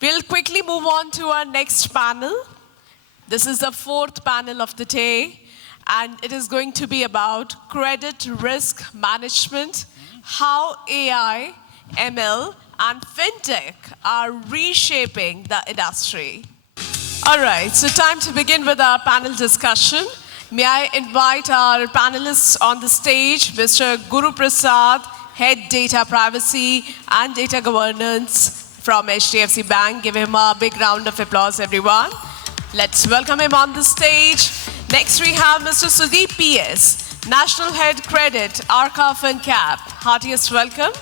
We'll quickly move on to our next panel. This is the fourth panel of the day, and it is going to be about credit risk management, how AI, ML, and Fintech are reshaping the industry. All right, so time to begin with our panel discussion. May I invite our panelists on the stage, Mr. GURUPRASAD, Head Data Privacy and Data Governance from HDFC Bank. Give him a big round of applause, everyone. Let's welcome him on the stage. Next, we have Mr. Sudeep PS, National Head Credit, Arka Fincap. Heartiest welcome.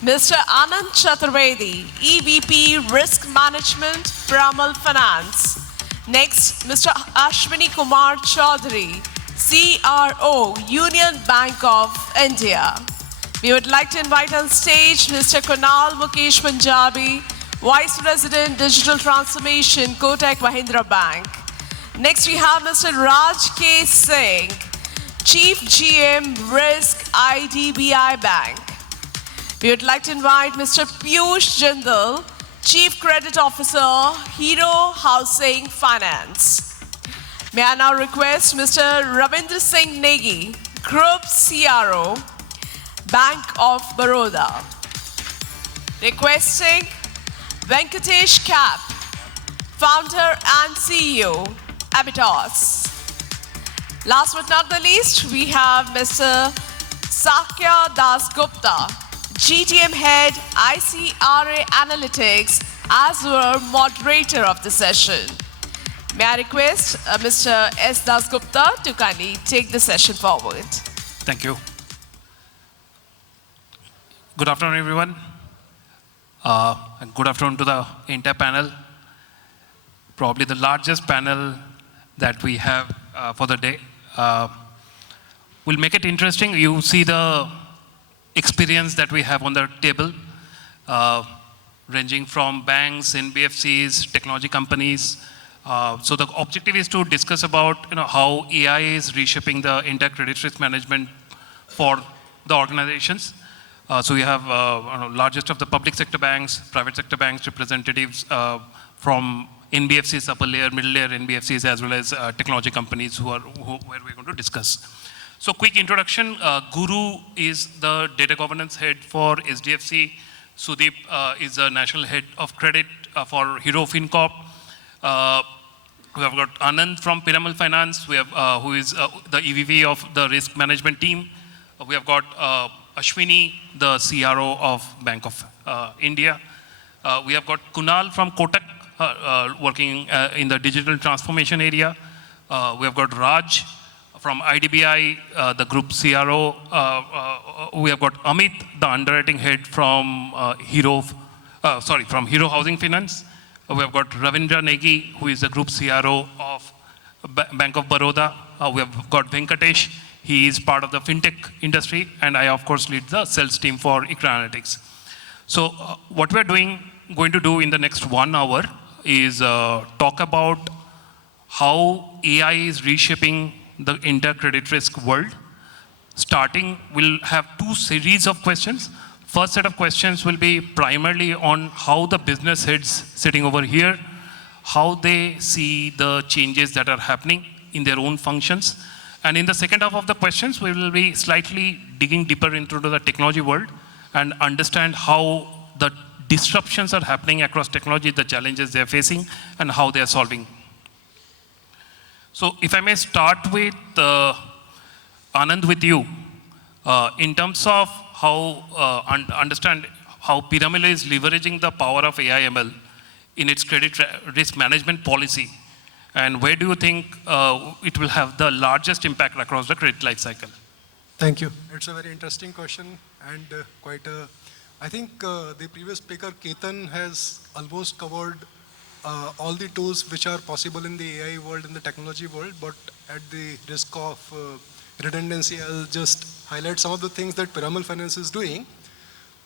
Mr. Anand Chaturvedi, EVP Risk Management, Piramal Finance. Next, Mr. Ashwini Kumar Choudhary, CRO, Union Bank of India. We would like to invite on stage Mr. Kunal Punjabi, Vice President Digital Transformation, Kotak Mahindra Bank. Next, we have Mr. Raj K. Singh, Chief GM Risk, IDBI Bank. We would like to invite Mr. Piyush Jindal, Chief Credit Officer, 𝐂𝐫𝐞𝐝 Housing Finance. May I now request Mr. Ravindra Singh Negi, Group CRO, Bank of Baroda. Requesting Venkatesh Cap, Founder and CEO, Ebitaus. Last but not the least, we have Mr. Sakya Das Gupta, GTM Head, ICRA Analytics, as our moderator of the session. May I request Mr. S. Das Gupta to kindly take the session forward. Thank you. Good afternoon, everyone. And good afternoon to the entire panel. Probably the largest panel that we have for the day. We'll make it interesting. You see the experience that we have on the table, ranging from banks, NBFCs, technology companies. So the objective is to discuss about how AI is reshaping the entire credit risk management for the organizations. So we have largest of the public sector banks, private sector banks, representatives from NBFCs, upper layer, middle layer NBFCs, as well as technology companies where we're going to discuss. So quick introduction, Guru is the data governance head for HDFC. Sudeep is the national head of credit for 𝐂𝐫𝐞𝐝 Fincap. We have got Anand from Piramal Finance, we have, who is the EVP of the risk management team. We have got Ashwini, the CRO of Bank of India. We have got Kunal from Kotak, working in the digital transformation area. We have got Raj from IDBI, the group CRO. We have got Amit, the underwriting head from 𝐂𝐫𝐻 Housing Finance. We have got Ravindra Negi, who is the group CRO of Bank of Baroda. We have got Venkatesh. He is part of the Fintech industry, and I, of course, lead the sales team for 𝐸 Analytics. So what we're going to do in the next 1 hour is talk about how AI is reshaping the entire credit risk world. Starting, we'll have 2 series of questions. First set of questions will be primarily on how the business heads sitting over here, how they see the changes that are happening in their own functions. And in the second half of the questions, we will be slightly digging deeper into the technology world and understand how the disruptions are happening across technology, the challenges they're facing, and how they're solving. So if I may start with Anand, with you, in terms of how understand how Piramal is leveraging the power of AI ML in its credit risk management policy, and where do you think it will have the largest impact across the credit life cycle? Thank you. It's a very interesting question and I think the previous speaker, Ketan, has almost covered all the tools which are possible in the AI world, in the technology world, but at the risk of redundancy, I'll just highlight some of the things that Piramal Finance is doing.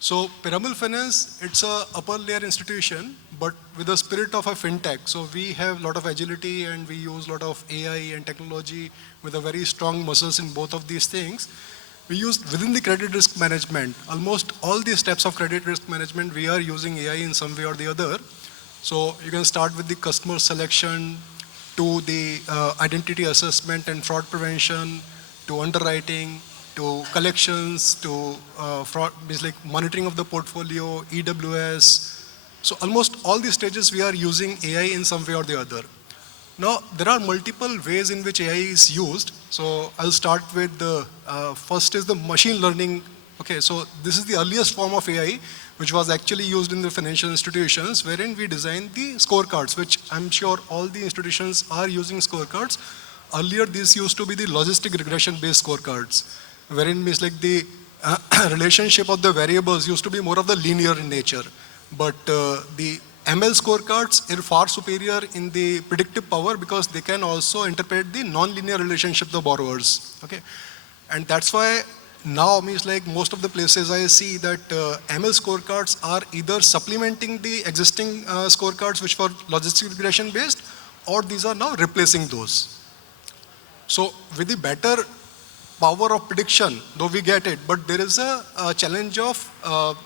So Piramal Finance, it's a upper layer institution, but with the spirit of a fintech. So we have a lot of agility and we use a lot of AI and technology with a very strong muscles in both of these things. We use within the credit risk management, almost all the steps of credit risk management, we are using AI in some way or the other. So you can start with the customer selection, to the identity assessment and fraud prevention, to underwriting, to collections, to fraud, like monitoring of the portfolio, EWS. So almost all these stages we are using AI in some way or the other. Now, there are multiple ways in which AI is used. So I'll start with the first is the machine learning. Okay, so this is the earliest form of AI, which was actually used in the financial institutions, wherein we designed the scorecards, which I'm sure all the institutions are using scorecards. Earlier, this used to be the logistic regression-based scorecards, wherein means like the relationship of the variables used to be more of the linear in nature. But the ML scorecards are far superior in the predictive power because they can also interpret the non-linear relationship of the borrowers. Okay, and that's why now means like most of the places I see that ML scorecards are either supplementing the existing scorecards which were logistic regression based, or these are now replacing those. So with the better power of prediction, though we get it, but there is a challenge of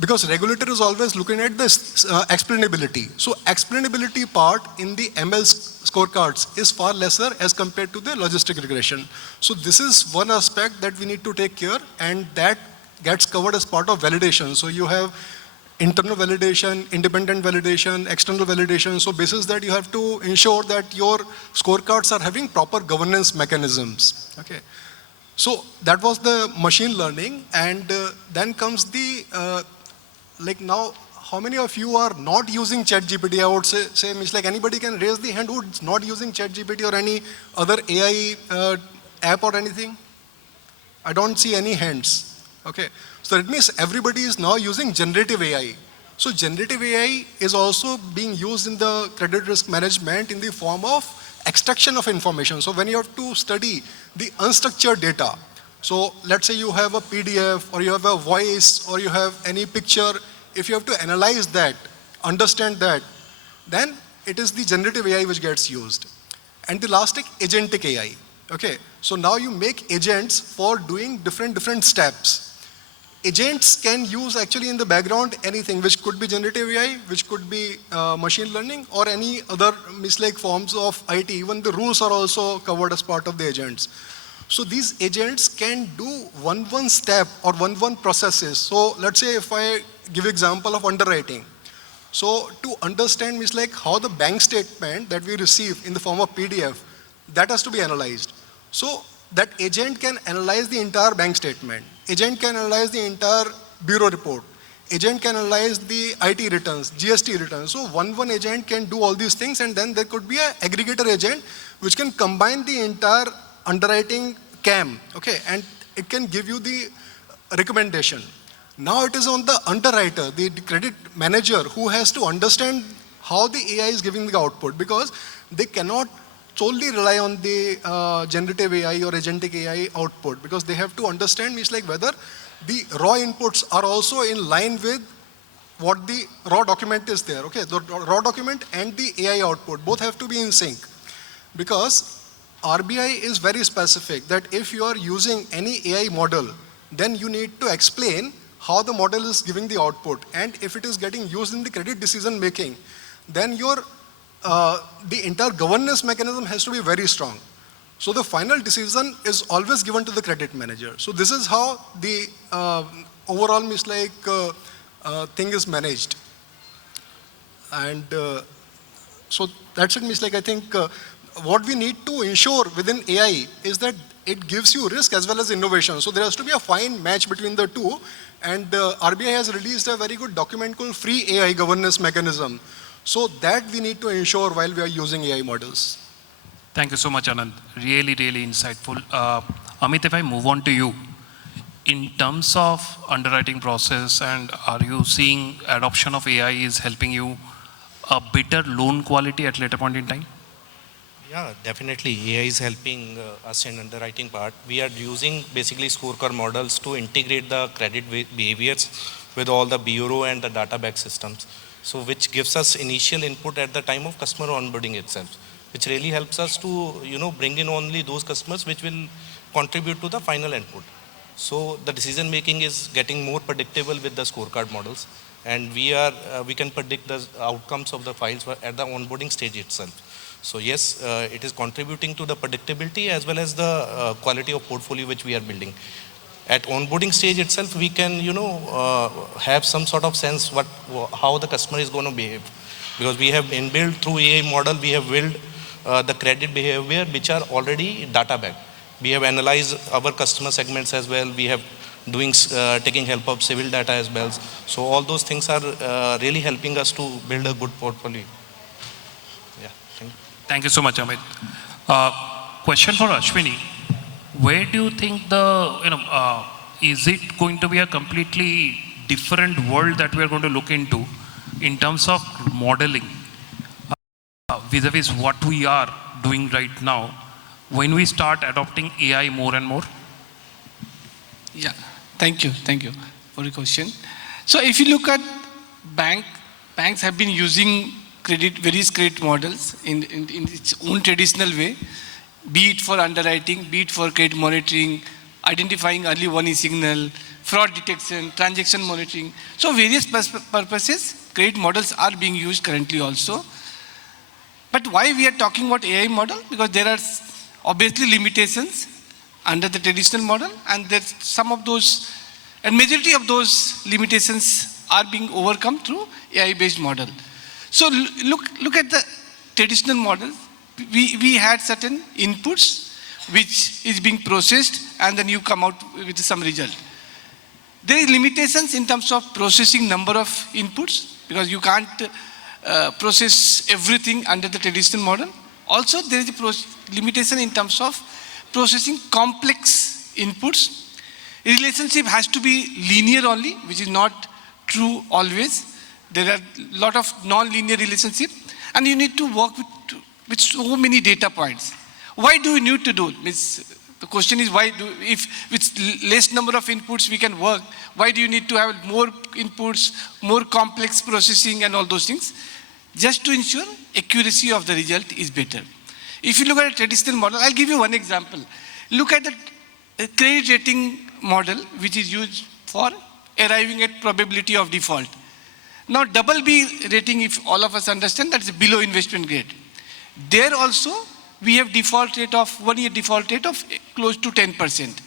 because regulator is always looking at this explainability. So explainability part in the ML scorecards is far lesser as compared to the logistic regression. So this is one aspect that we need to take care, and that gets covered as part of validation. So you have internal validation, independent validation, external validation. So basis that you have to ensure that your scorecards are having proper governance mechanisms. Okay. So that was the machine learning, and then comes the like now, how many of you are not using ChatGPT? I would say means like anybody can raise the hand who's not using ChatGPT or any other AI app or anything. I don't see any hands. Okay, so it means everybody is now using generative AI. So generative AI is also being used in the credit risk management in the form of extraction of information. So when you have to study the unstructured data, so let's say you have a PDF or you have a voice or you have any picture, if you have to analyze that, understand that, then it is the generative AI which gets used. And the last is agentic AI. Okay, so now you make agents for doing different steps. Agents can use actually in the background anything, which could be generative AI, which could be machine learning, or any other like forms of IT. Even the rules are also covered as part of the agents. So these agents can do one step or one processes. So let's say if I give example of underwriting. So to understand means like how the bank statement that we receive in the form of PDF, that has to be analyzed. So that agent can analyze the entire bank statement. Agent can analyze the entire bureau report. Agent can analyze the IT returns, GST returns. So one agent can do all these things, and then there could be an aggregator agent which can combine the entire underwriting CAM, okay, and it can give you the recommendation. Now it is on the underwriter, the credit manager, who has to understand how the AI is giving the output, because they cannot solely rely on the generative AI or agentic AI output, because they have to understand means like whether the raw inputs are also in line with what the raw document is there. Okay, the raw document and the AI output both have to be in sync, because RBI is very specific that if you are using any AI model, then you need to explain how the model is giving the output, and if it is getting used in the credit decision making, then your the entire governance mechanism has to be very strong. So the final decision is always given to the credit manager. So this is how the overall means like thing is managed. And so that's it, means like I think what we need to ensure within AI is that it gives you risk as well as innovation. So there has to be a fine match between the two. And RBI has released a very good document called Free AI Governance Mechanism. So that we need to ensure while we are using AI models. Thank you so much, Anand. Really, really insightful. Amit, if I move on to you, in terms of underwriting process, and are you seeing adoption of AI is helping you a better loan quality at later point in time? Yeah, definitely. AI is helping us in underwriting part. We are using basically scorecard models to integrate the credit behaviors with all the bureau and the data back systems. So which gives us initial input at the time of customer onboarding itself, which really helps us to, bring in only those customers which will contribute to the final input. So the decision making is getting more predictable with the scorecard models. And we can predict the outcomes of the files at the onboarding stage itself. So yes, it is contributing to the predictability as well as the quality of portfolio which we are building. At onboarding stage itself, we can, have some sort of sense how the customer is going to behave. Because we have inbuilt through AI model, we have built the credit behavior which are already data backed. We have analyzed our customer segments as well. We have taking help of civil data as well. So all those things are really helping us to build a good portfolio. Yeah, thank you. Thank you so much, Amit. Question for Ashwini. Where do you think is it going to be a completely different world that we are going to look into in terms of modeling vis-a-vis what we are doing right now when we start adopting AI more and more? Yeah, thank you for the question. So if you look at banks have been using various credit models in its own traditional way, be it for underwriting, be it for credit monitoring, identifying early warning signal, fraud detection, transaction monitoring. So various purposes, credit models are being used currently also. But why we are talking about AI model? Because there are obviously limitations under the traditional model, and there's some of those, and majority of those limitations are being overcome through AI-based model. So look at the traditional model. We had certain inputs which is being processed, and then you come out with some result. There is limitations in terms of processing number of inputs, because you can't process everything under the traditional model. Also, there is a limitation in terms of processing complex inputs. Relationship has to be linear only, which is not true always. There are a lot of non-linear relationship, and you need to work with so many data points. Why do you need to do it? The question is, if with less number of inputs we can work, why do you need to have more inputs, more complex processing and all those things? Just to ensure accuracy of the result is better. If you look at a traditional model, I'll give you one example. Look at the credit rating model, which is used for arriving at probability of default. Now, double B rating, if all of us understand, that's below investment grade. There also, we have default rate of 1 year default rate of close to 10%.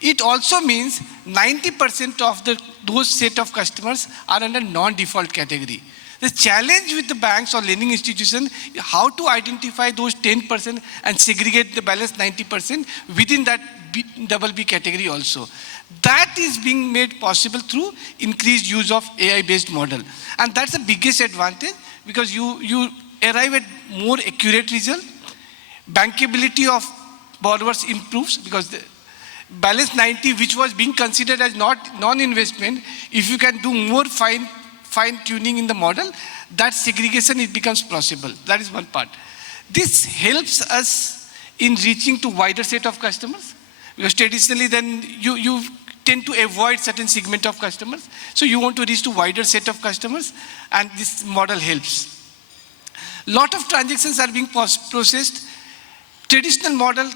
It also means 90% of those set of customers are under non-default category. The challenge with the banks or lending institution is how to identify those 10% and segregate the balance 90% within that double B category also. That is being made possible through increased use of AI-based model. And that's the biggest advantage, because you arrive at more accurate result. Bankability of borrowers improves, because the balance 90, which was being considered as non-investment, if you can do more fine-tuning in the model, that segregation, it becomes possible. That is one part. This helps us in reaching to wider set of customers, because traditionally then you tend to avoid certain segment of customers. So you want to reach to wider set of customers, and this model helps. Lot of transactions are being processed. Traditional model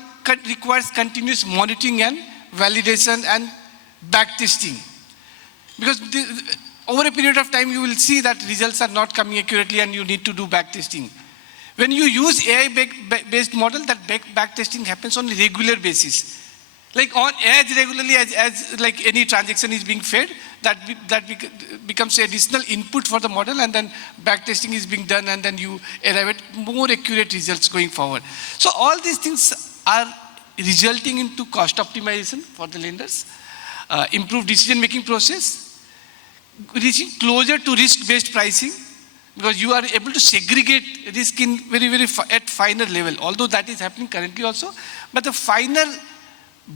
requires continuous monitoring and validation and backtesting. Because over a period of time, you will see that results are not coming accurately and you need to do backtesting. When you use AI-based model, that backtesting happens on a regular basis. Like as regularly as like any transaction is being fed, that becomes additional input for the model, and then backtesting is being done, and then you arrive at more accurate results going forward. So all these things are resulting into cost optimization for the lenders, improved decision-making process, reaching closer to risk-based pricing, because you are able to segregate risk in at finer level, although that is happening currently also, but the finer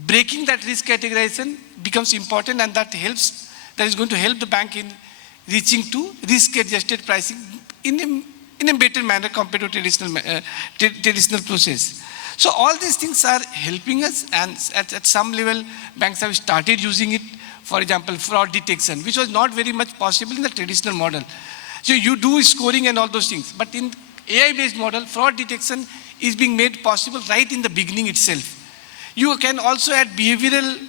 breaking that risk categorization becomes important, and that is going to help the bank in reaching to risk-adjusted pricing in a better manner compared to traditional process. So all these things are helping us, and at some level, banks have started using it. For example, fraud detection, which was not very much possible in the traditional model. So you do scoring and all those things, but in AI-based model, fraud detection is being made possible right in the beginning itself. You can also add behavioral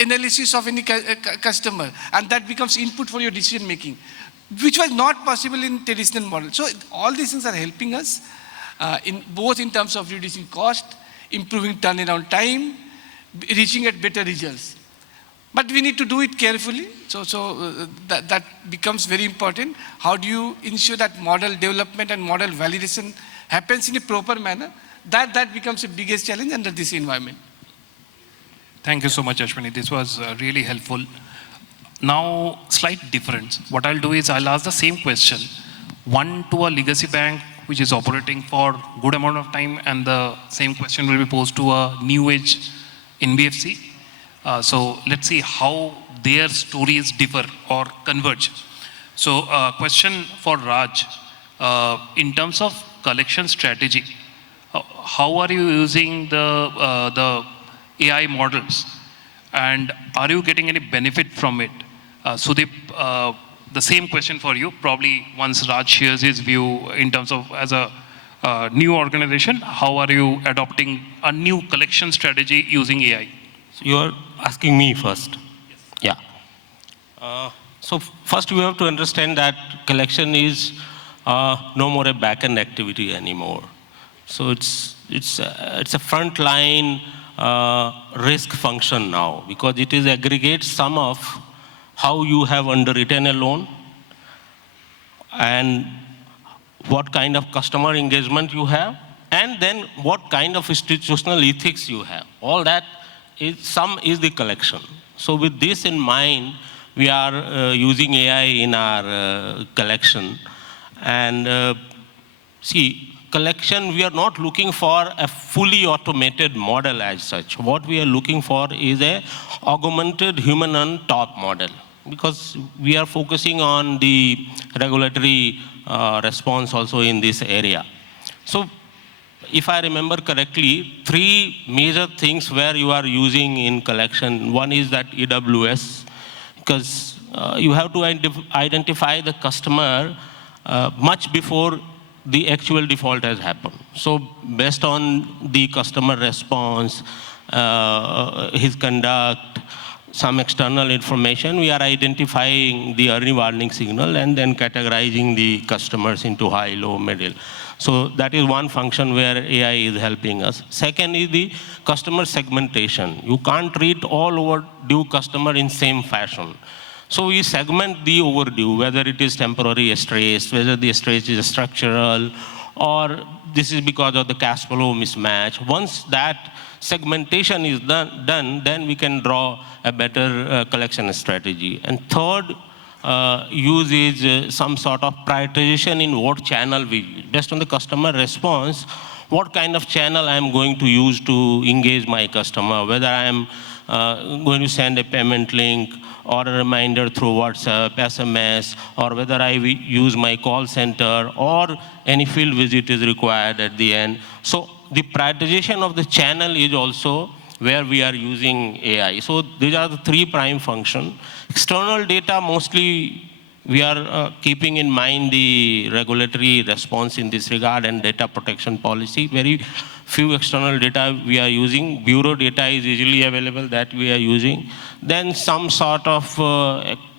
analysis of any customer, and that becomes input for your decision making, which was not possible in traditional model. So all these things are helping us in both in terms of reducing cost, improving turnaround time, reaching at better results. But we need to do it carefully. That becomes very important. How do you ensure that model development and model validation happens in a proper manner? That becomes the biggest challenge under this environment. Thank you so much, Ashwini. This was really helpful. Now, slight difference. What I'll do is I'll ask the same question, one to a legacy bank which is operating for good amount of time, and the same question will be posed to a new age NBFC. So let's see how their stories differ or converge. So question for Raj. In terms of collection strategy, how are you using the AI models, and are you getting any benefit from it? Sudeep, the same question for you, probably once Raj shares his view in terms of as a new organization, how are you adopting a new collection strategy using AI? So you are asking me first? Yes. Yeah. So first we have to understand that collection is no more a back-end activity anymore. So it's a frontline risk function now, because it is aggregate sum of how you have underwritten a loan and what kind of customer engagement you have, and then what kind of institutional ethics you have. All that is the collection. So with this in mind, we are using AI in our collection. And see, collection, we are not looking for a fully automated model as such. What we are looking for is a augmented human on top model, because we are focusing on the regulatory response also in this area. So if I remember correctly, 3 major things where you are using in collection. One is that EWS, because you have to identify the customer much before the actual default has happened. So based on the customer response, his conduct, some external information, we are identifying the early warning signal and then categorizing the customers into high, low, middle. So that is one function where AI is helping us. Second is the customer segmentation. You can't treat all overdue customer in same fashion. So we segment the overdue, whether it is temporary stress, whether the stress is structural, or this is because of the cash flow mismatch. Once that segmentation is done, then we can draw a better collection strategy. And third use is some sort of prioritization in what channel we use. Based on the customer response, what kind of channel I am going to use to engage my customer, whether I am going to send a payment link or a reminder through WhatsApp, SMS, or whether I use my call center or any field visit is required at the end. So the prioritization of the channel is also where we are using AI. So these are the 3 prime functions. External data, mostly we are keeping in mind the regulatory response in this regard and data protection policy. Very few external data we are using. Bureau data is easily available that we are using. Then some sort of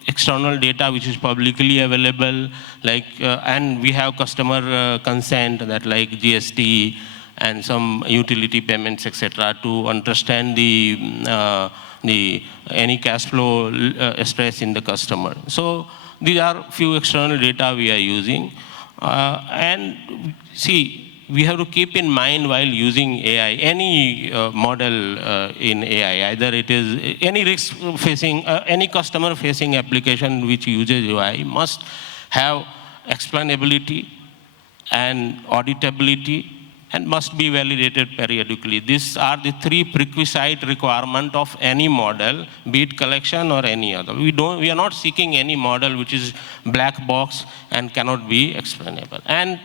external data which is publicly available, like, and we have customer consent that like GST and some utility payments, etc., to understand any cash flow stress in the customer. So these are few external data we are using. And see, we have to keep in mind while using AI, any model in AI, either it is any risk-facing, any customer-facing application which uses AI must have explainability and auditability and must be validated periodically. These are the 3 prerequisite requirements of any model, be it collection or any other. We are not seeking any model which is black box and cannot be explainable. And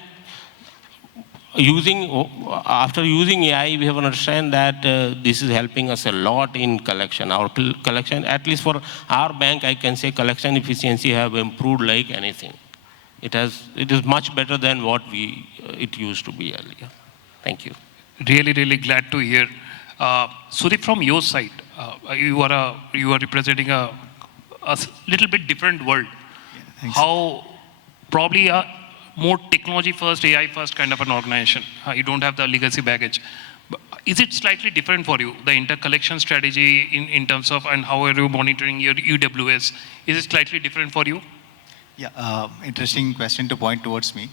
after using AI, we have understand that this is helping us a lot in collection. Our collection, at least for our bank, I can say collection efficiency have improved like anything. It is much better than what it used to be earlier. Thank you. Really, really glad to hear. Sudeep, from your side, You are representing a little bit different world. Thanks. How probably a more technology first, AI first kind of an organization. You don't have the legacy baggage. But is it slightly different for you, the intercollection strategy in terms of, and how are you monitoring your UWS? Is it slightly different for you? Yeah, interesting question to point towards me.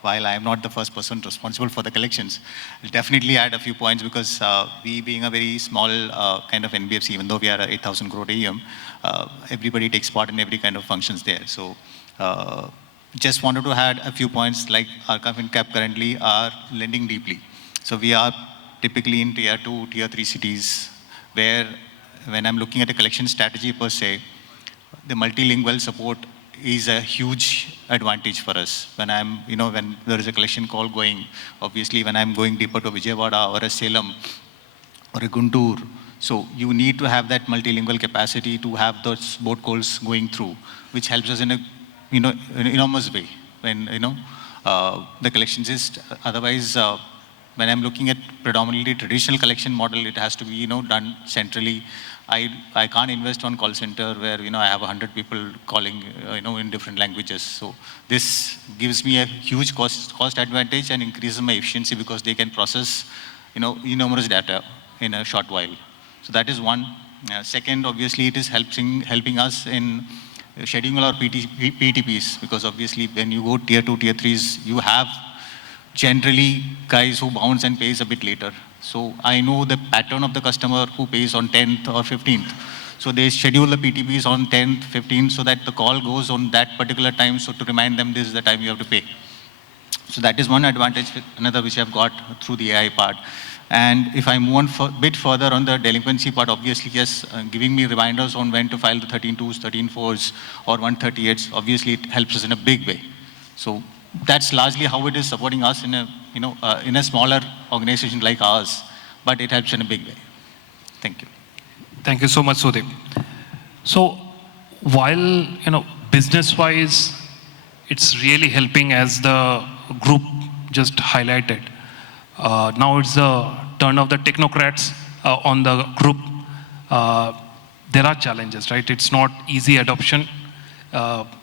While I am not the first person responsible for the collections, I'll definitely add a few points because we being a very small kind of NBFC, even though we are a 8,000 crore AUM, everybody takes part in every kind of functions there. So just wanted to add a few points like Arka Fincap currently are lending deeply. So we are typically in tier 2, tier 3 cities where when I'm looking at a collection strategy per se, the multilingual support is a huge advantage for us. When I'm, when there is a collection call going, obviously when I'm going deeper to Vijayawada or a Salem or a Guntur, so you need to have that multilingual capacity to have those boat calls going through, which helps us in a, an enormous way when, the collections is, otherwise, when I'm looking at predominantly traditional collection model, it has to be, done centrally. I can't invest on call center where, I have 100 people calling, in different languages. So this gives me a huge cost advantage and increases my efficiency because they can process, enormous data in a short while. So that is one. Second, obviously, it is helping us in scheduling our PTPs because obviously when you go tier 2, tier 3s, you have generally guys who bounce and pays a bit later. So I know the pattern of the customer who pays on 10th or 15th. So they schedule the PTPs on 10th, 15th so that the call goes on that particular time. So to remind them this is the time you have to pay. So that is one advantage, another which I've got through the AI part. And if I move on a bit further on the delinquency part, obviously, yes, giving me reminders on when to file the 13.2s, 13.4s or 138s, obviously it helps us in a big way. So that's largely how it is supporting us in a, in a smaller organization like ours, but it helps in a big way. Thank you. Thank you so much, Sudeep. So while, business-wise, it's really helping as the group just highlighted. Now it's the turn of the technocrats on the group. There are challenges, right? It's not easy adoption.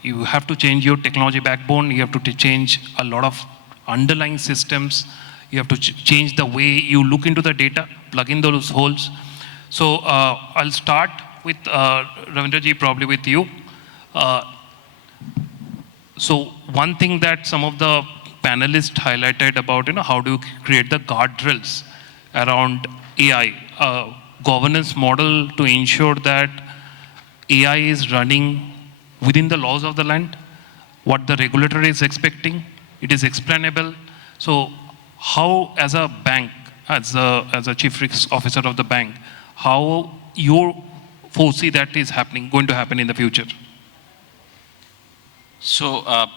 You have to change your technology backbone. You have to change a lot of underlying systems. You have to change the way you look into the data, plug in those holes. So I'll start with Ravindra ji, probably with you. So one thing that some of the panelists highlighted about, how do you create the guardrails around AI, governance model to ensure that AI is running within the laws of the land, what the regulator is expecting, it is explainable. So how, as a bank, as a chief risk officer of the bank, how you foresee that is going to happen in the future? So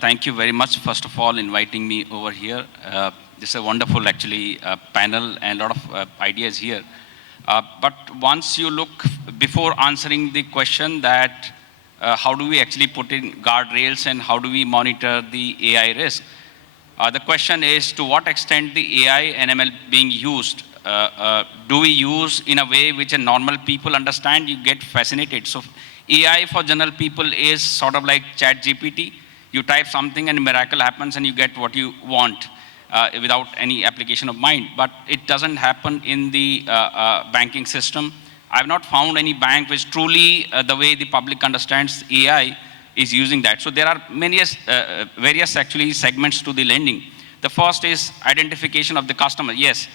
thank you very much, first of all, inviting me over here. This is a wonderful, actually, panel and a lot of ideas here. But once you look, before answering the question that how do we actually put in guardrails and how do we monitor the AI risk? The question is, to what extent the AI and ML being used? Do we use in a way which a normal people understand? You get fascinated. So AI for general people is sort of like ChatGPT. You type something and a miracle happens and you get what you want without any application of mind. But it doesn't happen in the banking system. I've not found any bank which truly, the way the public understands AI, is using that. So there are various actually segments to the lending. The first is identification of the customer. Yes,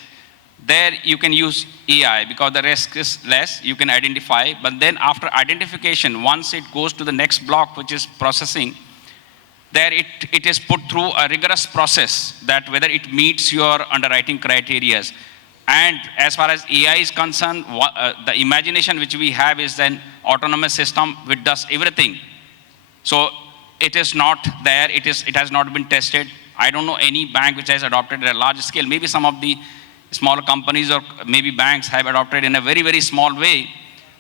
there you can use AI because the risk is less, you can identify. But then after identification, once it goes to the next block, which is processing, there it is put through a rigorous process that whether it meets your underwriting criteria. And as far as AI is concerned, the imagination which we have is an autonomous system which does everything. So it is not there, it has not been tested. I don't know any bank which has adopted at a large scale. Maybe some of the smaller companies or maybe banks have adopted in a very, very small way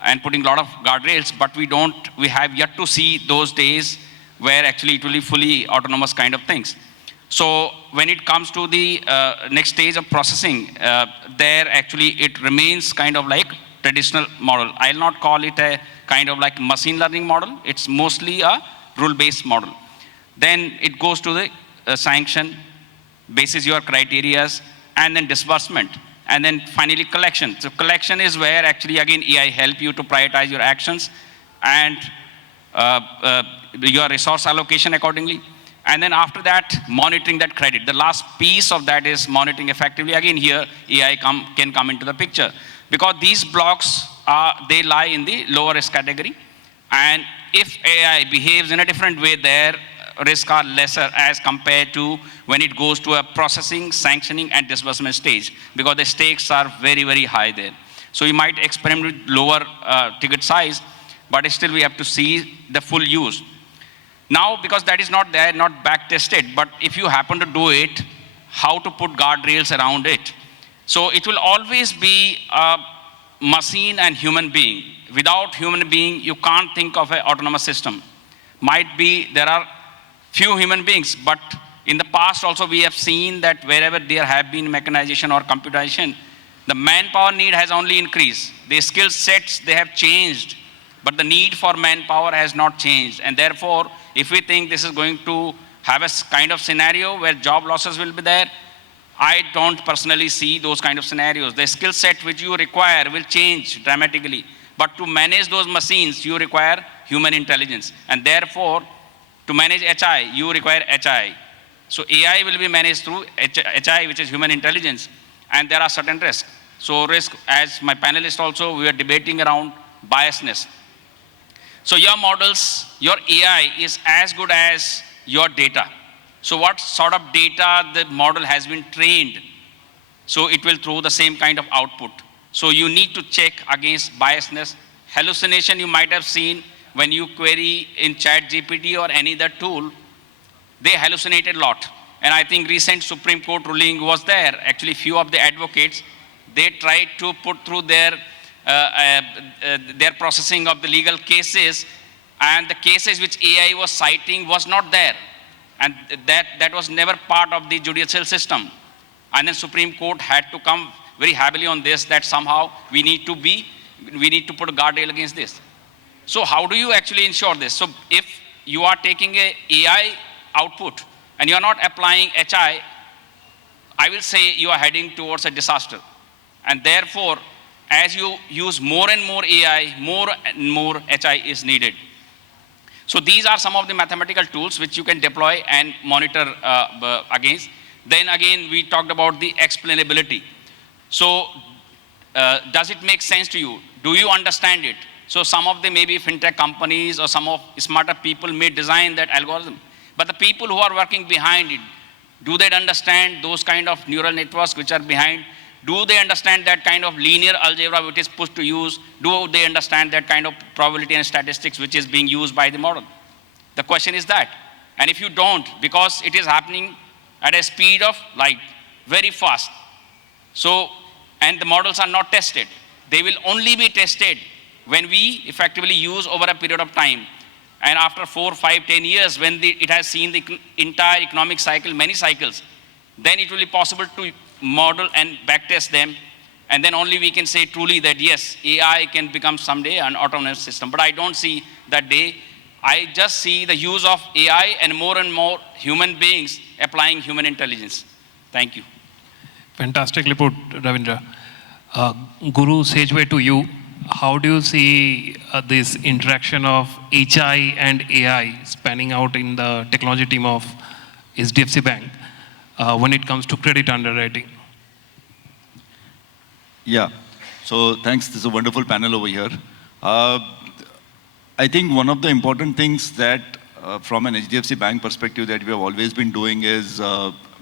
and putting a lot of guardrails, but we have yet to see those days where actually it will be fully autonomous kind of things. So when it comes to the next stage of processing, there actually it remains kind of like traditional model. I'll not call it a kind of like machine learning model. It's mostly a rule-based model. Then it goes to the sanction, bases your criterias, and then disbursement, and then finally collection. So collection is where actually again AI help you to prioritize your actions and your resource allocation accordingly. And then after that, monitoring that credit. The last piece of that is monitoring effectively. Again here, AI can come into the picture. Because these blocks, they lie in the lower risk category. And if AI behaves in a different way, their risks are lesser as compared to when it goes to a processing, sanctioning, and disbursement stage, because the stakes are very, very high there. So you might experiment with lower ticket size, but still we have to see the full use. Now, because that is not there, not back tested, but if you happen to do it, how to put guardrails around it. So it will always be a machine and human being. Without human being, you can't think of an autonomous system. Might be there are few human beings, but in the past also we have seen that wherever there have been mechanization or computation, the manpower need has only increased. The skill sets, they have changed, but the need for manpower has not changed. And therefore, if we think this is going to have a kind of scenario where job losses will be there, I don't personally see those kind of scenarios. The skill set which you require will change dramatically. But to manage those machines, you require human intelligence. And therefore, to manage HI, you require HI. So AI will be managed through HI, which is human intelligence. And there are certain risks. So risk, as my panelists also, we are debating around biasness. So your models, your AI is as good as your data. So what sort of data the model has been trained, so it will throw the same kind of output. So you need to check against biasness. Hallucination you might have seen when you query in ChatGPT or any other tool, they hallucinated a lot. And I think recent Supreme Court ruling was there. Actually, few of the advocates, they tried to put through their processing of the legal cases, and the cases which AI was citing was not there. And that was never part of the judicial system. And then Supreme Court had to come very heavily on this, that somehow we need to put a guardrail against this. So how do you actually ensure this? So if you are taking a AI output and you are not applying HI, I will say you are heading towards a disaster. And therefore, as you use more and more AI, more and more HI is needed. So these are some of the mathematical tools which you can deploy and monitor against. Then again, we talked about the explainability. So does it make sense to you? Do you understand it? So some of the maybe fintech companies or some of smarter people may design that algorithm. But the people who are working behind it, do they understand those kind of neural networks which are behind? Do they understand that kind of linear algebra which is pushed to use? Do they understand that kind of probability and statistics which is being used by the model? The question is that. And if you don't, because it is happening at a speed of light, very fast. So, and the models are not tested. They will only be tested when we effectively use over a period of time. And after 4, 5, 10 years, when it has seen the entire economic cycle, many cycles, then it will be possible to model and backtest them, and then only we can say truly that yes, AI can become someday an autonomous system. But I don't see that day. I just see the use of AI and more human beings applying human intelligence. Thank you. Fantastically put, Ravindra. Guru, segue to you. How do you see this interaction of HI and AI spanning out in the technology team of HDFC Bank when it comes to credit underwriting? Yeah, so thanks. This is a wonderful panel over here. I think one of the important things that from an HDFC Bank perspective that we have always been doing is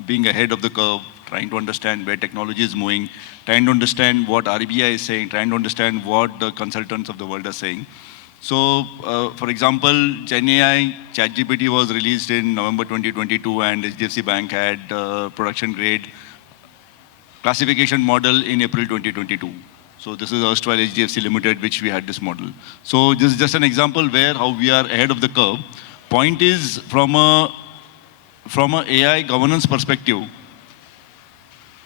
being ahead of the curve, trying to understand where technology is moving, trying to understand what RBI is saying, trying to understand what the consultants of the world are saying. So, for example, GenAI, ChatGPT was released in November 2022, and HDFC Bank had production grade classification model in April 2022. So this is erstwhile HDFC Limited, which we had this model. So this is just an example where how we are ahead of the curve. Point is, from a AI governance perspective,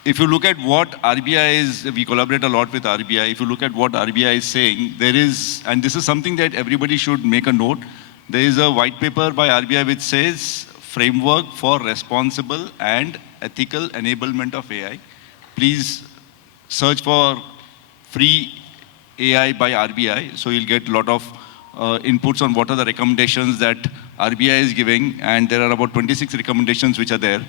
if you look at what RBI is, we collaborate a lot with RBI. If you look at what RBI is saying, there is, and this is something that everybody should make a note, there is a white paper by RBI which says framework for responsible and ethical enablement of AI. Please search for free AI by RBI, so you'll get a lot of inputs on what are the recommendations that RBI is giving, and there are about 26 recommendations which are there.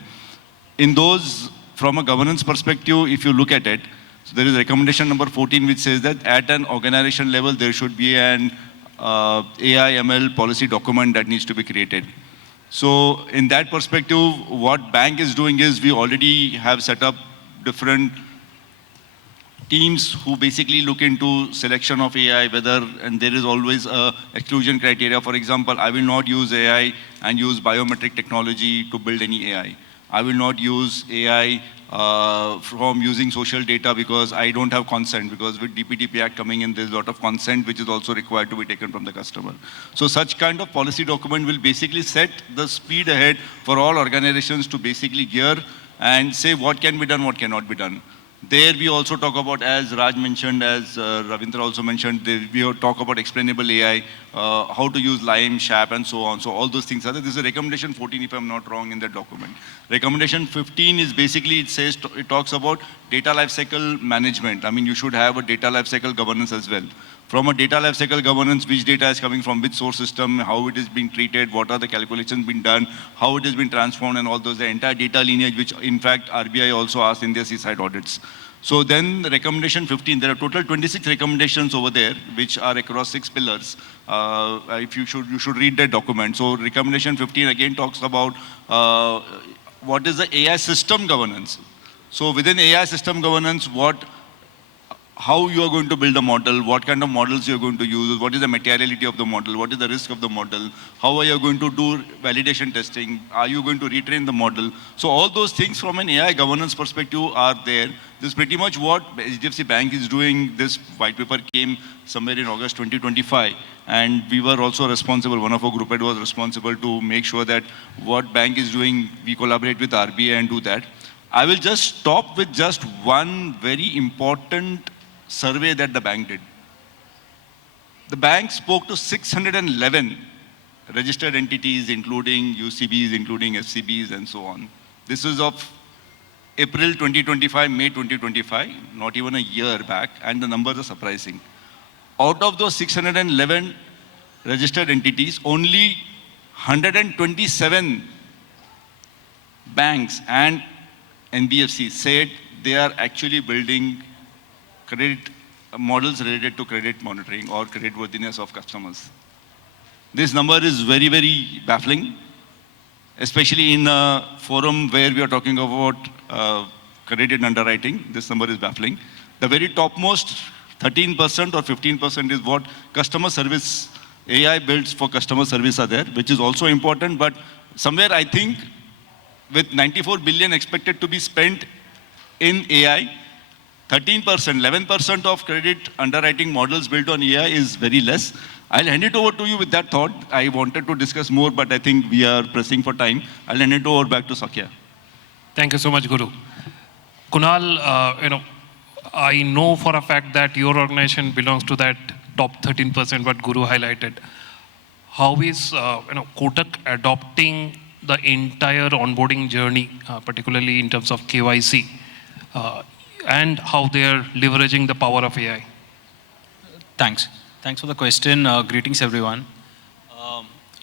In those, from a governance perspective, if you look at it, so there is recommendation number 14 which says that at an organization level there should be an AI ML policy document that needs to be created. So in that perspective, what bank is doing is we already have set up different teams who basically look into selection of AI, whether, and there is always a exclusion criteria. For example, I will not use AI and use biometric technology to build any AI. I will not use AI from using social data because I don't have consent, because with DPDP Act coming in, there's a lot of consent which is also required to be taken from the customer. So such kind of policy document will basically set the speed ahead for all organizations to basically gear and say what can be done, what cannot be done. There we also talk about, as Raj mentioned, as Ravindra also mentioned, we talk about explainable AI, how to use LIME, SHAP, and so on. So all those things are there. This is a recommendation 14, if I'm not wrong, in that document. Recommendation 15 is basically, it talks about data lifecycle management. I mean, you should have a data lifecycle governance as well. From a data lifecycle governance, which data is coming from which source system, how it is being treated, what are the calculations being done, how it has been transformed, and all those, the entire data lineage, which in fact RBI also asked in their seaside audits. So then the recommendation 15, there are total 26 recommendations over there, which are across 6 pillars. If you should read that document. So recommendation 15 again talks about what is the AI system governance. So within AI system governance, how you are going to build a model, what kind of models you are going to use, what is the materiality of the model, what is the risk of the model, how are you going to do validation testing, are you going to retrain the model. So all those things from an AI governance perspective are there. This is pretty much what HDFC Bank is doing. This white paper came somewhere in August 2025, and we were also responsible, one of our group head was responsible to make sure that what bank is doing, we collaborate with RBI and do that. I will just stop with just one very important survey that the bank did. The bank spoke to 611 registered entities, including UCBs, including FCBs, and so on. This is of April 2025, May 2025, not even a year back, and the numbers are surprising. Out of those 611 registered entities, only 127 banks and NBFCs said they are actually building credit models related to credit monitoring or credit worthiness of customers. This number is very, very baffling, especially in a forum where we are talking about credit underwriting. This number is baffling. The very topmost 13% or 15% is what customer service, AI builds for customer service are there, which is also important, but somewhere I think with 94 billion expected to be spent in AI, 13%, 11% of credit underwriting models built on AI is very less. I'll hand it over to you with that thought. I wanted to discuss more, but I think we are pressing for time. I'll hand it over back to Sakya. Thank you so much, Guru. Kunal, I know for a fact that your organization belongs to that top 13% what Guru highlighted. How is Kotak adopting the entire onboarding journey, particularly in terms of KYC? And how they are leveraging the power of AI? Thanks. Thanks for the question. Greetings, everyone.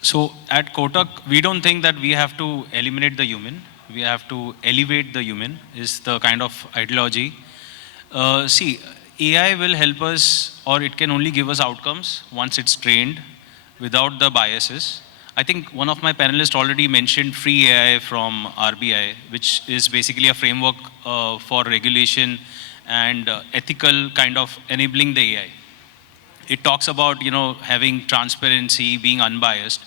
So at Kotak, we don't think that we have to eliminate the human. We have to elevate the human, is the kind of ideology. See, AI will help us, or it can only give us outcomes once it's trained without the biases. I think one of my panelists already mentioned free AI from RBI, which is basically a framework for regulation and ethical kind of enabling the AI. It talks about, having transparency, being unbiased.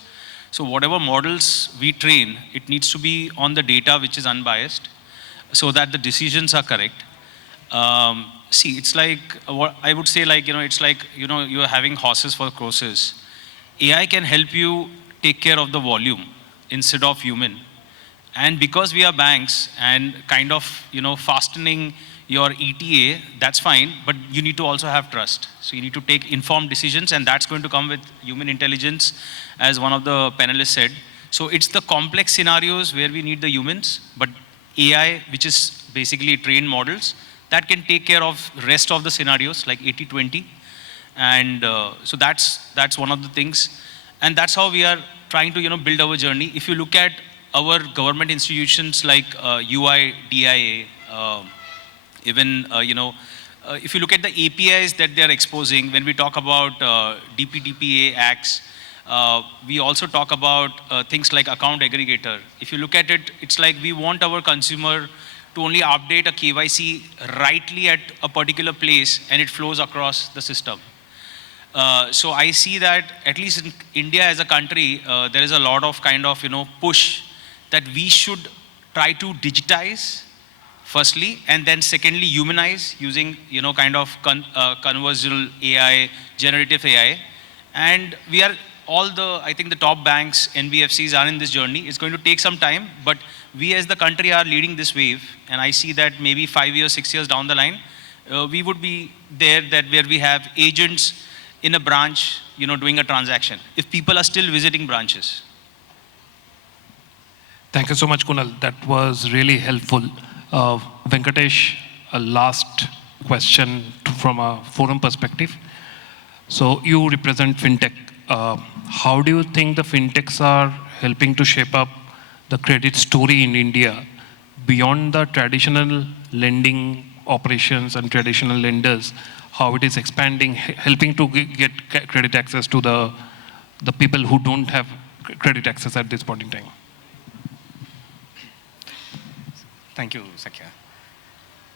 So whatever models we train, it needs to be on the data which is unbiased so that the decisions are correct. See, it's like, what I would say, it's like, you're having horses for courses. AI can help you take care of the volume instead of human. And because we are banks and kind of, fastening your ETA, that's fine, but you need to also have trust. So you need to take informed decisions, and that's going to come with human intelligence, as one of the panelists said. So it's the complex scenarios where we need the humans, but AI, which is basically trained models, that can take care of rest of the scenarios, like 80-20. And so that's one of the things. And that's how we are trying to, build our journey. If you look at our government institutions like UI, even, if you look at the APIs that they are exposing, when we talk about DPDPA acts, we also talk about things like account aggregator. If you look at it, it's like we want our consumer to only update a KYC rightly at a particular place, and it flows across the system. So I see that, at least in India as a country, there is a lot of kind of, push that we should try to digitize firstly, and then secondly, humanize using, kind of conversational AI, generative AI. And we are I think the top banks, NBFCs are in this journey. It's going to take some time, but we as the country are leading this wave. And I see that maybe 5 years, 6 years down the line, we would be there where we have agents in a branch, doing a transaction, if people are still visiting branches. Thank you so much, Kunal. That was really helpful. Venkatesh, a last question from a forum perspective. So you represent Fintech. How do you think the Fintechs are helping to shape up the credit story in India beyond the traditional lending operations and traditional lenders, how it is expanding, helping to get credit access to the people who don't have credit access at this point in time? Thank you, Sakya.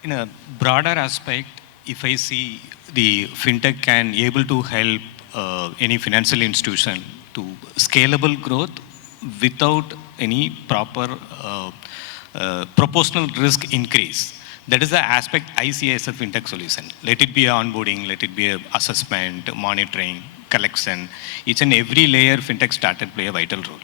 In a broader aspect, if I see the fintech can able to help any financial institution to scalable growth without any proper proportional risk increase. That is the aspect I see as a fintech solution. Let it be onboarding, let it be assessment, monitoring, collection. Each and every layer fintech started play a vital role.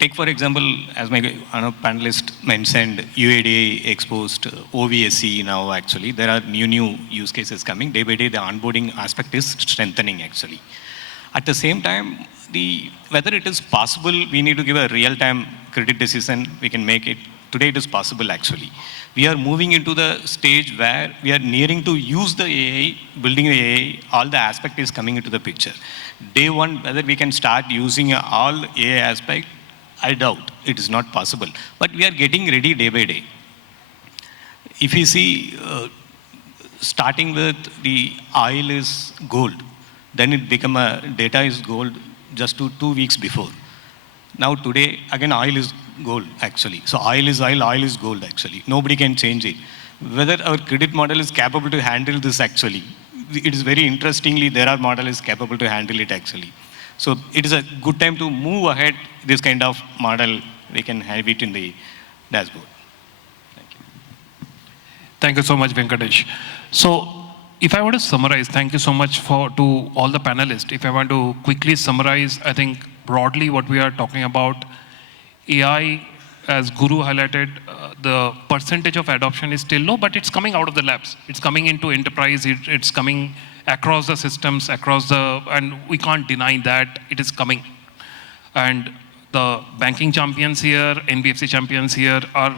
Take for example, as my panelist mentioned, UAD exposed OVSC now actually. There are new use cases coming. Day by day, the onboarding aspect is strengthening actually. At the same time, whether it is possible, we need to give a real-time credit decision. We can make it. Today it is possible actually. We are moving into the stage where we are nearing to use the AI, building the AI, all the aspect is coming into the picture. Day one, whether we can start using all AI aspect, I doubt. It is not possible. But we are getting ready day by day. If you see, starting with the oil is gold, then it become data is gold just 2 weeks before. Now today, again, oil is gold actually. So oil is gold actually. Nobody can change it. Whether our credit model is capable to handle this actually. It is very interestingly, there are model is capable to handle it actually. So it is a good time to move ahead this kind of model. We can have it in the dashboard. Thank you. Thank you so much, Venkatesh. So if I were to summarize, thank you so much to all the panelists. If I want to quickly summarize, I think broadly what we are talking about, AI, as Guru highlighted, the percentage of adoption is still low, but it's coming out of the labs. It's coming into enterprise, it's coming across the systems, and we can't deny that it is coming. And the banking champions here, NBFC champions here are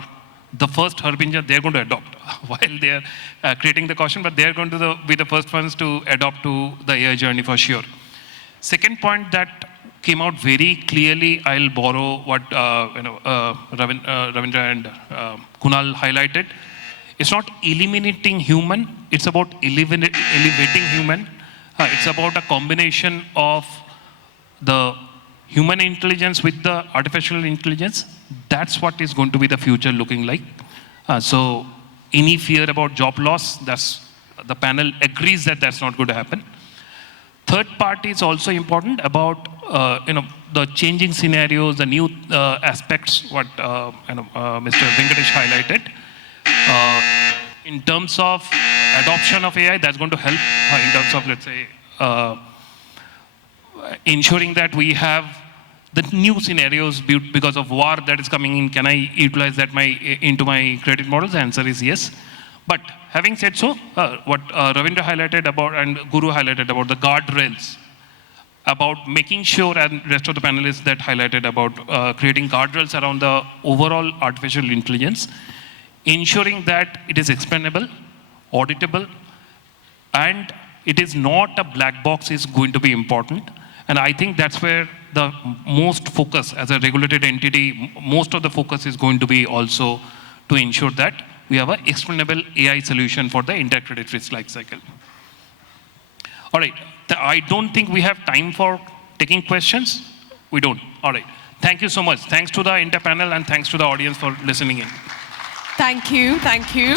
the first herb engine they're going to adopt while they're creating the caution, but they're going to be the first ones to adopt to the AI journey for sure. Second point that came out very clearly, I'll borrow what Ravindra and Kunal highlighted. It's not eliminating human, it's about elevating human. It's about a combination of the human intelligence with the artificial intelligence. That's what is going to be the future looking like. So any fear about job loss, the panel agrees that that's not going to happen. Third part is also important about the changing scenarios, the new aspects, what Mr. Venkatesh highlighted. In terms of adoption of AI, that's going to help in terms of, let's say, ensuring that we have the new scenarios because of war that is coming in, can I utilize that into my credit models? The answer is yes. But having said so, what Ravindra highlighted about and Guru highlighted about the guardrails, about making sure, and rest of the panelists that highlighted about creating guardrails around the overall artificial intelligence, ensuring that it is explainable, auditable, and it is not a black box is going to be important. And I think that's where the most focus as a regulated entity, most of the focus is going to be also to ensure that we have an explainable AI solution for the entire credit risk life cycle. All right, I don't think we have time for taking questions. We don't. All right. Thank you so much. Thanks to the entire panel and thanks to the audience for listening in. Thank you, thank you.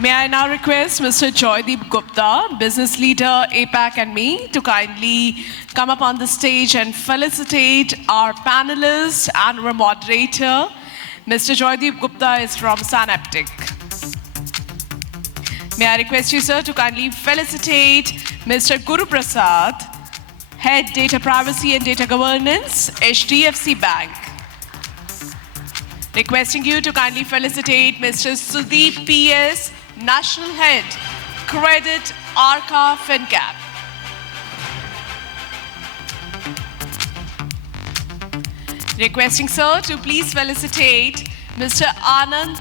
May I now request Mr. Joydeep Gupta, business leader, APAC and me, to kindly come up on the stage and felicitate our panelists and our moderator. Mr. Joydeep Gupta is from Synaptic. May I request you, sir, to kindly felicitate Mr. GURUPRASAD, Head Data Privacy and Data Governance, HDFC Bank. Requesting you to kindly felicitate Mr. Sudeep PS, National Head, Credit, Arka, Fincap. Requesting, sir, to please felicitate Mr. Anand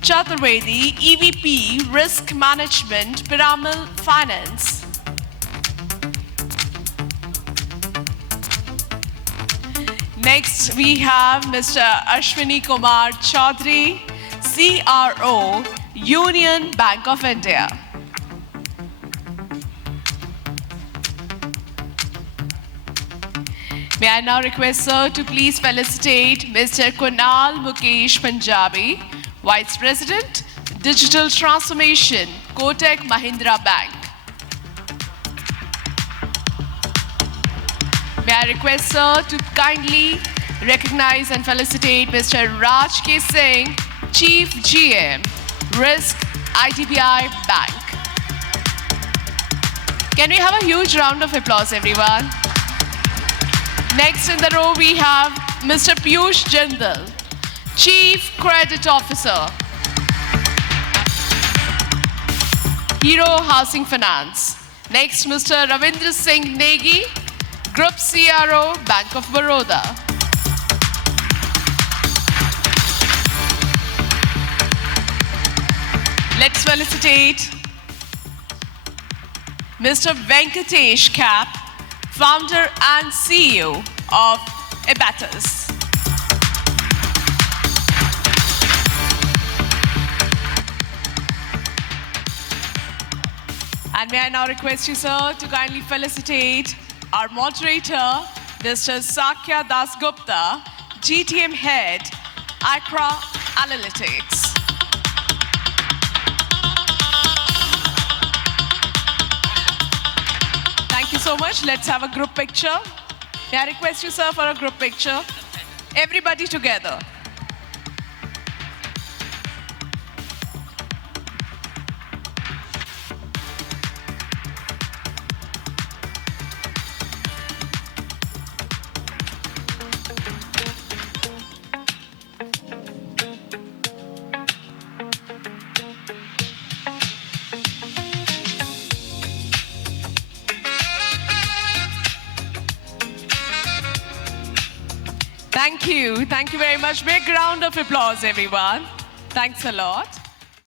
Chaturvedi, EVP, Risk Management, Piramal Finance. Next, we have Mr. Ashwini Kumar Choudhary, CRO, Union Bank of India. May I now request, sir, to please felicitate Mr. Kunal Mukesh Punjabi, Vice President, Digital Transformation, Kotak Mahindra Bank. May I request, sir, to kindly recognize and felicitate Mr. 𝐂𝐫𝐞𝐝 Singh, Chief GM, Risk, IDBI Bank. Can we have a huge round of applause, everyone? Next in the row, we have Mr. Piyush Jindal, Chief Credit Officer, Hero Housing Finance. Next, Mr. Ravindra Singh Negi, Group CRO, Bank of Baroda. Let's felicitate Mr. Venkatesh Cap, Founder and CEO of Ebitaus. And may I now request you, sir, to kindly felicitate our moderator, Mr. Sakya Das Gupta, GTM Head, Arka Analytics. Thank you so much. Let's have a group picture. May I request you, sir, for a group picture? Everybody together. Thank you. Thank you very much. Big round of applause, everyone. Thanks a lot.